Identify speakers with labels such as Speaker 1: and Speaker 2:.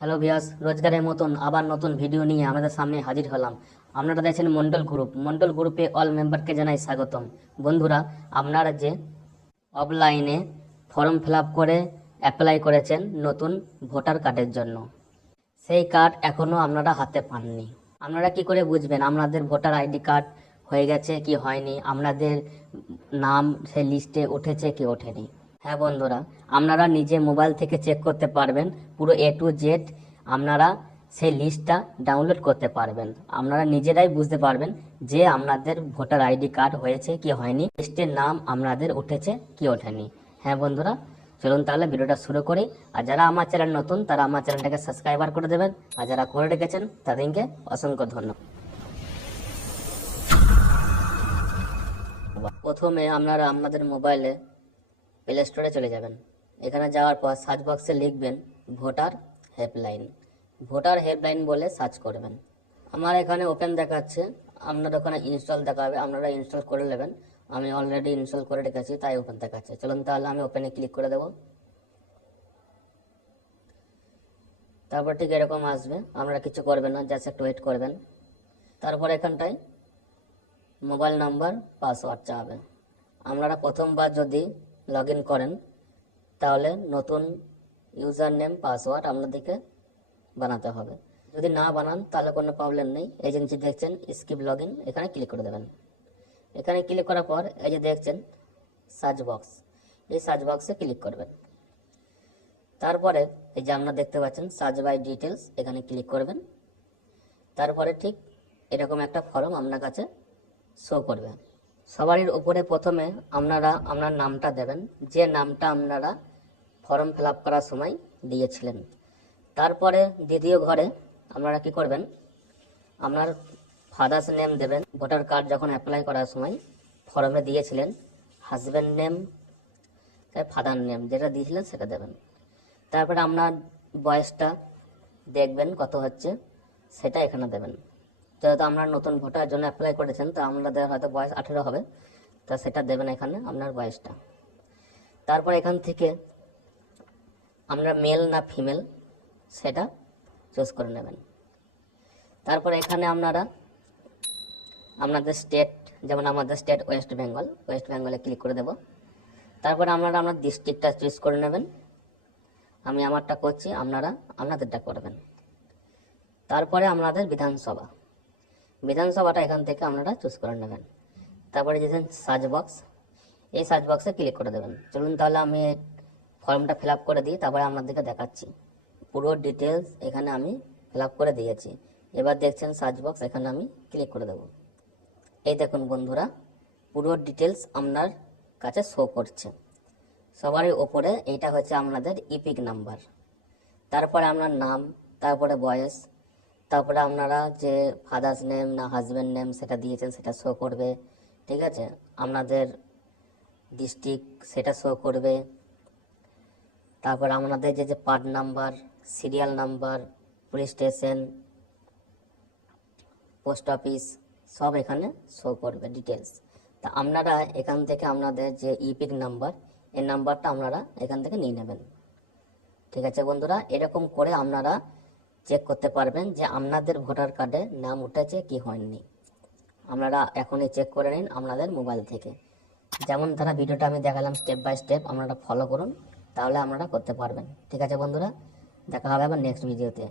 Speaker 1: Hello ভিয়াস রোজগারের মতন আবার নতুন ভিডিও নিয়ে আমাদের সামনে হাজির হলাম। আপনারা দেখছেন মন্ডল গ্রুপ। মন্ডল গ্রুপে অল মেম্বারকে জানাই স্বাগতম। বন্ধুরা, আপনারা যে অফলাইনে ফর্ম ফিল করে অ্যাপ্লাই করেছেন নতুন ভোটার কার্ডের জন্য, সেই কার্ড এখনও আপনারা হাতে পাননি। আপনারা কি করে বুঝবেন আপনাদের ভোটার আইডি কার্ড হয়ে গেছে কি হয়নি? আপনাদের নাম সেই লিস্টে উঠেছে কি ওঠেনি? হ্যাঁ বন্ধুরা, আপনারা নিজে মোবাইল থেকে চেক করতে পারবেন। পুরো এ টু জেড আপনারা সেই লিস্টটা ডাউনলোড করতে পারবেন। আপনারা নিজেরাই বুঝতে পারবেন যে আপনাদের ভোটার আইডি কার্ড হয়েছে কি হয়নি লিস্টের নাম আপনাদের উঠেছে কি ওঠেনি। হ্যাঁ বন্ধুরা, চলুন তাহলে ভিডিওটা শুরু করি। আর যারা আমার চ্যানেল নতুন, তারা আমার চ্যানেলটাকে সাবস্ক্রাইবার করে দেবেন। আর যারা করে রেখেছেন, তাদেরকে অসংখ্য ধন্যবাদ। প্রথমে আপনারা আপনাদের মোবাইলে প্লে স্টোরে চলে যাবেন। এখানে যাওয়ার পর সার্চ বক্সে লিখবেন ভোটার হেল্পলাইন ভোটার হেল্পলাইন বলে সার্চ করবেন। আমার এখানে ওপেন দেখাচ্ছে। আপনার ওখানে ইনস্টল দেখাবে। আপনারা ইনস্টল করে নেবেন। আমি অলরেডি ইনস্টল করে রেখেছি, তাই ওপেন দেখাচ্ছে। চলুন তাহলে আমি ওপেনে ক্লিক করে দেবো। তারপর ঠিক এরকম আসবে। আপনারা কিছু করবেন না জাস্ট একটু ওয়েট করবেন। তারপর এখানটায় মোবাইল নাম্বার পাসওয়ার্ড চাবে। আপনারা প্রথমবার যদি লগ ইন করেন, তাহলে নতুন ইউজার নেম পাসওয়ার্ড আপনাদেরকে বানাতে হবে। যদি না বানান, তাহলে কোনো প্রবলেম নেই। এজেন্সি দেখছেন স্কিপ লগ ইন এখানে ক্লিক করে দেবেন। এখানে ক্লিক করার পর, এই যে দেখছেন সার্চ বক্স এই সার্চ বক্সে ক্লিক করবেন। তারপরে, এই যে আপনারা দেখতে পাচ্ছেন সার্চ বাই ডিটেলস এখানে ক্লিক করবেন। তারপরে ঠিক এরকম একটা ফর্ম আপনার কাছে শো করবে। সবারই উপরে প্রথমে আপনারা আপনার নামটা দেবেন। যে নামটা আপনারা ফর্ম ফিল করার সময় দিয়েছিলেন। তারপরে দ্বিতীয় ঘরে আপনারা কি করবেন? আপনার ফাদার্স নেম দেবেন। ভোটার কার্ড যখন অ্যাপ্লাই করার সময় ফর্মে দিয়েছিলেন হাজব্যান্ড নেম ফাদার নেম যেটা দিয়েছিলেন সেটা দেবেন। তারপরে আপনার বয়সটা দেখবেন কত হচ্ছে সেটা এখানে দেবেন। যেহেতু আপনার নতুন ভোটার জন্য অ্যাপ্লাই করেছেন, তো আপনাদের হয়তো বয়স আঠেরো হবে। তা সেটা দেবেন এখানে আপনার বয়সটা। তারপর এখান থেকে আপনার মেল না ফিমেল সেটা চুজ করে নেবেন। তারপর এখানে আপনারা আপনাদের স্টেট যেমন আমাদের স্টেট ওয়েস্ট বেঙ্গল ওয়েস্ট বেঙ্গলে ক্লিক করে দেব। তারপরে আপনারা আপনার ডিস্ট্রিক্টটা চুজ করে নেবেন। আমি আমারটা করছি, আপনারা আপনাদেরটা করবেন। তারপরে আপনাদের বিধানসভা। বিধানসভাটা এখান থেকে আপনারা চুজ করে নেবেন। তারপরে যেছেন সার্চ বক্স এই সার্চ বক্সে ক্লিক করে দেবেন। চলুন তাহলে আমি ফর্মটা ফিল করে দিই, তারপরে আপনাদেরকে দেখাচ্ছি। পুরো ডিটেলস এখানে আমি ফিল করে দিয়েছি। এবার দেখছেন সার্চ বক্স এখানে আমি ক্লিক করে দেবো। এই দেখুন বন্ধুরা, পুরো ডিটেলস আপনার কাছে শো করছে। সবারই ওপরে এইটা হচ্ছে আপনাদের ইপিক নাম্বার তারপরে আপনার নাম, তারপরে বয়স তারপরে আপনারা যে ফাদার্স নেম না হাজব্যান্ড নেম সেটা দিয়েছেন, সেটা শো করবে, ঠিক আছে? আপনাদের ডিস্ট্রিক্ট সেটা শো করবে। তারপর আপনাদের যে যে part number serial number police station post office সব এখানে শো করবে ডিটেলস তা আপনারা এখান থেকে আপনাদের যে ইপিক নাম্বার এই নাম্বারটা আপনারা এখান থেকে নিয়ে নেবেন। ঠিক আছে বন্ধুরা? এরকম করে আপনারা চেক করতে পারবেন যে আপনাদের ভোটার কার্ডে নাম উঠেছে কি হয়নি। আপনারা এখনই চেক করে নিন আপনাদের মোবাইল থেকে। যেমন তারা ভিডিওটা আমি দেখালাম স্টেপ বাই স্টেপ আপনারা ফলো করুন, তাহলে আপনারা করতে পারবেন। ঠিক আছে বন্ধুরা, দেখা হবে আবার নেক্সট ভিডিওতে